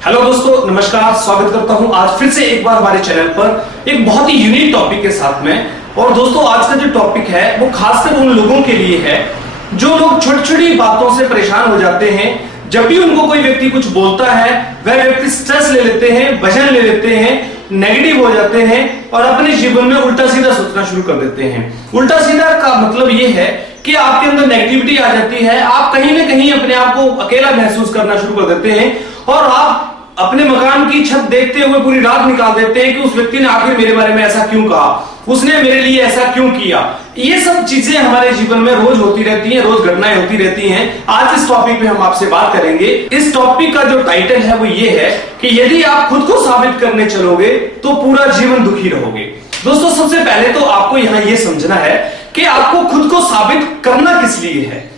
Hello दोस्तों, नमस्कार। स्वागत करता हूं आज फिर से एक बार हमारे चैनल पर एक बहुत ही यूनिक टॉपिक के साथ में। और दोस्तों, आज का जो टॉपिक है वो खासकर उन लोगों के लिए है जो लोग छोटी छोटी बातों से परेशान हो जाते हैं। जब भी उनको कोई व्यक्ति कुछ बोलता है वह व्यक्ति स्ट्रेस ले लेते हैं, वजन ले लेते हैं, नेगेटिव हो जाते हैं और अपने जीवन में उल्टा सीधा सोचना शुरू कर देते हैं। उल्टा सीधा का मतलब ये है कि आपके अंदर नेगेटिविटी आ जाती है। आप कहीं ना कहीं अपने आप को अकेला महसूस करना शुरू कर देते हैं और आप अपने मकान की छत देखते हुए पूरी रात निकाल देते हैं कि उस व्यक्ति ने आखिर मेरे बारे में ऐसा क्यों कहा, उसने मेरे लिए ऐसा क्यों किया। ये सब चीजें हमारे जीवन में रोज होती रहती हैं, रोज घटनाएं होती रहती हैं। आज इस टॉपिक पे हम आपसे बात करेंगे। इस टॉपिक का जो टाइटल है वो ये है कि यदि आप खुद को साबित करने चलोगे तो पूरा जीवन दुखी रहोगे। दोस्तों, सबसे पहले तो आपको यहां यह समझना है कि आपको खुद को साबित करना किस लिए है।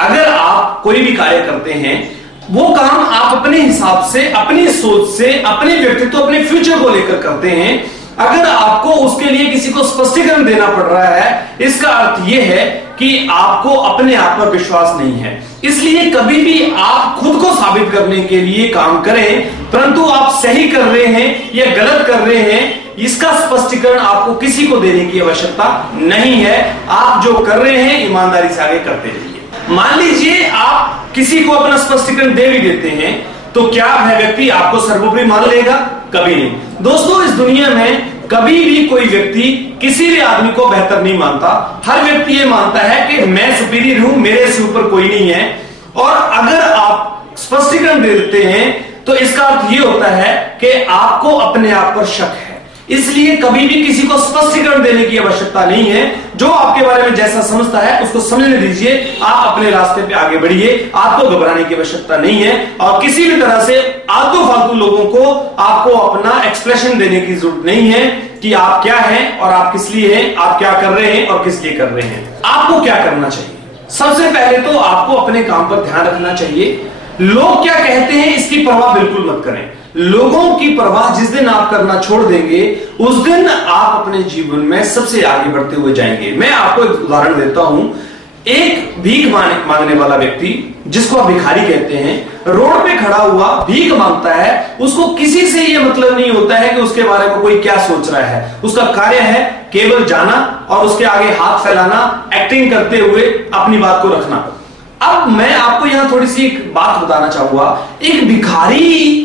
अगर आप कोई भी कार्य करते हैं, वो काम आप अपने हिसाब से, अपनी सोच से, अपने व्यक्तित्व, अपने फ्यूचर को लेकर करते हैं। अगर आपको उसके लिए किसी को स्पष्टीकरण देना पड़ रहा है, इसका अर्थ यह है कि आपको अपने आप पर विश्वास नहीं है। इसलिए कभी भी आप खुद को साबित करने के लिए काम करें, परंतु आप सही कर रहे हैं या गलत कर रहे हैं, इसका स्पष्टीकरण आपको किसी को देने की आवश्यकता नहीं है। आप जो कर रहे हैं ईमानदारी से आगे करते रहिए। मान लीजिए आप किसी को अपना स्पष्टीकरण दे भी देते हैं, तो क्या वह व्यक्ति आपको सर्वोपरि मान लेगा? कभी नहीं। दोस्तों, इस दुनिया में कभी भी कोई व्यक्ति किसी भी आदमी को बेहतर नहीं मानता। हर व्यक्ति ये मानता है कि मैं सुपीरियर हूं, मेरे से ऊपर कोई नहीं है। और अगर आप स्पष्टीकरण दे देते हैं तो इसका अर्थ ये होता है कि आपको अपने आप पर शक है। इसलिए कभी भी किसी को स्पष्टीकरण देने की आवश्यकता नहीं है। जो आपके बारे में जैसा समझता है उसको समझने दीजिए। आप अपने रास्ते पे आगे बढ़िए। आपको घबराने की आवश्यकता नहीं है और किसी भी तरह से आलतू फालतू लोगों को आपको अपना एक्सप्रेशन देने की जरूरत नहीं है कि आप क्या हैं और आप किस लिए हैं, आप क्या कर रहे हैं और किस लिए कर रहे हैं। आपको क्या करना चाहिए? सबसे पहले तो आपको अपने काम पर ध्यान रखना चाहिए। लोग क्या कहते हैं इसकी परवाह बिल्कुल मत करें। लोगों की परवाह जिस दिन आप करना छोड़ देंगे, उस दिन आप अपने जीवन में सबसे आगे बढ़ते हुए जाएंगे। मैं आपको एक उदाहरण देता हूं। एक भीख मांगने वाला व्यक्ति, जिसको आप भिखारी कहते हैं, रोड पे खड़ा हुआ भीख मांगता है। उसको किसी से यह मतलब नहीं होता है कि उसके बारे में कोई क्या सोच रहा है। उसका कार्य है केवल जाना और उसके आगे हाथ फैलाना, एक्टिंग करते हुए अपनी बात को रखना। अब मैं आपको यहां थोड़ी सी एक बात बताना चाहूंगा। एक भिखारी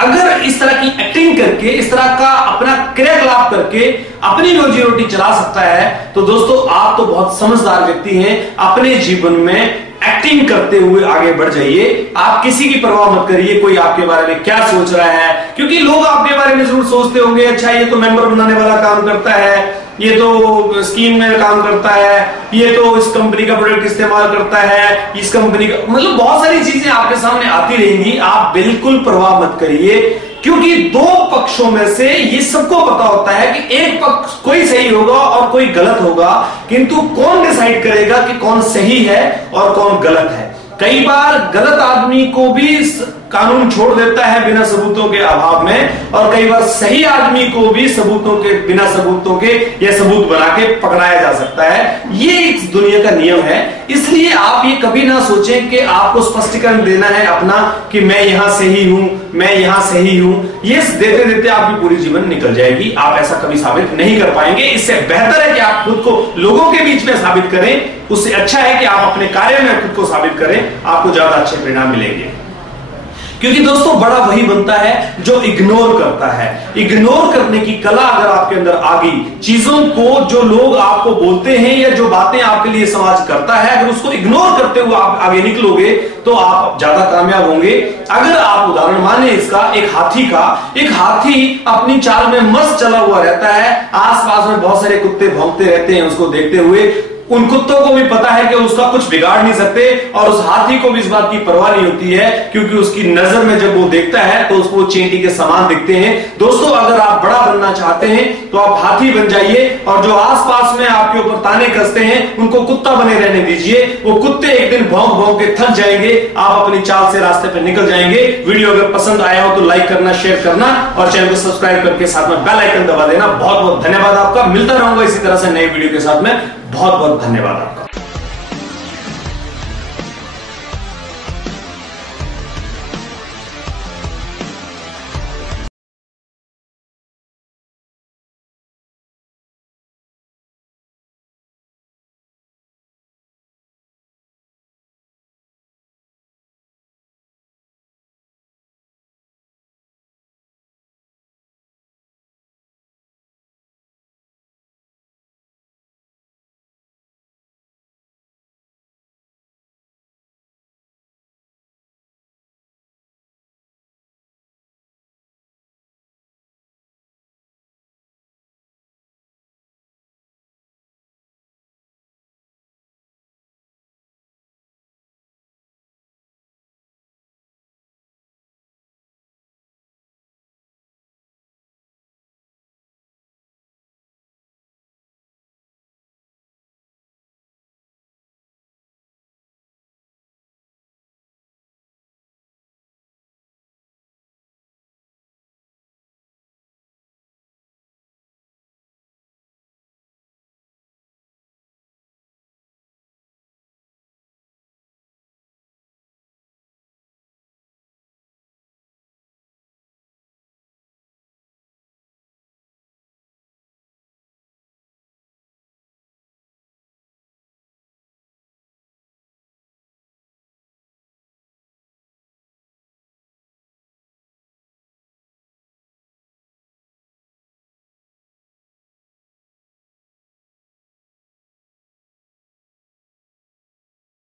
अगर इस तरह की एक्टिंग करके, इस तरह का अपना क्रियाकलाप करके अपनी रोजी रोटी चला सकता है, तो दोस्तों आप तो बहुत समझदार व्यक्ति हैं। अपने जीवन में एक्टिंग करते हुए आगे बढ़ जाइए। आप किसी की परवाह मत करिए कोई आपके बारे में क्या सोच रहा है, क्योंकि लोग आपके बारे में जरूर सोचते होंगे, अच्छा ये तो मेंबर बनाने वाला काम करता है, ये तो स्कीम में काम करता है, ये तो इस कंपनी का प्रोडक्ट इस्तेमाल करता है, इस कंपनी का, मतलब बहुत सारी चीजें आपके सामने आती रहेंगी। आप बिल्कुल परवाह मत करिए, क्योंकि दो पक्षों में से ये सबको पता होता है कि एक पक्ष कोई सही होगा और कोई गलत होगा, किंतु कौन डिसाइड करेगा कि कौन सही है और कौन गलत है। कई बार गलत आदमी को भी कानून छोड़ देता है बिना सबूतों के अभाव में, और कई बार सही आदमी को भी सबूतों के, बिना सबूतों के या सबूत बना के पकड़ाया जा सकता है। ये इस दुनिया का नियम है। इसलिए आप ये कभी ना सोचें कि आपको स्पष्टीकरण देना है अपना कि मैं यहां सही हूं, मैं यहां सही हूं। ये देते देते आपकी पूरी जीवन निकल जाएगी। आप ऐसा कभी साबित नहीं कर पाएंगे। इससे बेहतर है कि आप खुद को लोगों के बीच में साबित करें। उससे अच्छा है कि आप अपने कार्य में खुद को साबित करें। आपको ज्यादा अच्छे परिणाम मिलेंगे। क्योंकि दोस्तों, बड़ा वही बनता है जो इग्नोर करता है। इग्नोर करने की कला अगर आपके अंदर आ गई, चीजों को जो लोग आपको बोलते हैं या जो बातें आपके लिए समाज करता है, अगर उसको इग्नोर करते हुए आप आगे निकलोगे तो आप ज्यादा कामयाब होंगे। अगर आप उदाहरण माने इसका, एक हाथी का, एक हाथी अपनी चाल में मस्त चला हुआ रहता है। आसपास में बहुत सारे कुत्ते भौंकते रहते हैं उसको देखते हुए। उन कुत्तों को भी पता है कि उसका कुछ बिगाड़ नहीं सकते, और उस हाथी को भी इस बात की परवाह नहीं होती है, क्योंकि उसकी नजर में जब वो देखता है तो उसको चींटी के समान दिखते हैं। दोस्तों, अगर आप बड़ा बनना चाहते हैं तो आप हाथी बन जाइए, और जो आसपास में आपके ऊपर ताने कसते हैं उनको कुत्ता बने रहने दीजिए। वो कुत्ते एक दिन भौंक भौंक के थक जाएंगे, आप अपनी चाल से रास्ते पर निकल जाएंगे। वीडियो अगर पसंद आया हो तो लाइक करना, शेयर करना और चैनल को सब्सक्राइब करके साथ में बेल आइकन दबा देना। बहुत बहुत धन्यवाद आपका। मिलता रहूंगा इसी तरह से नए वीडियो के साथ में। बहुत बहुत धन्यवाद आपका।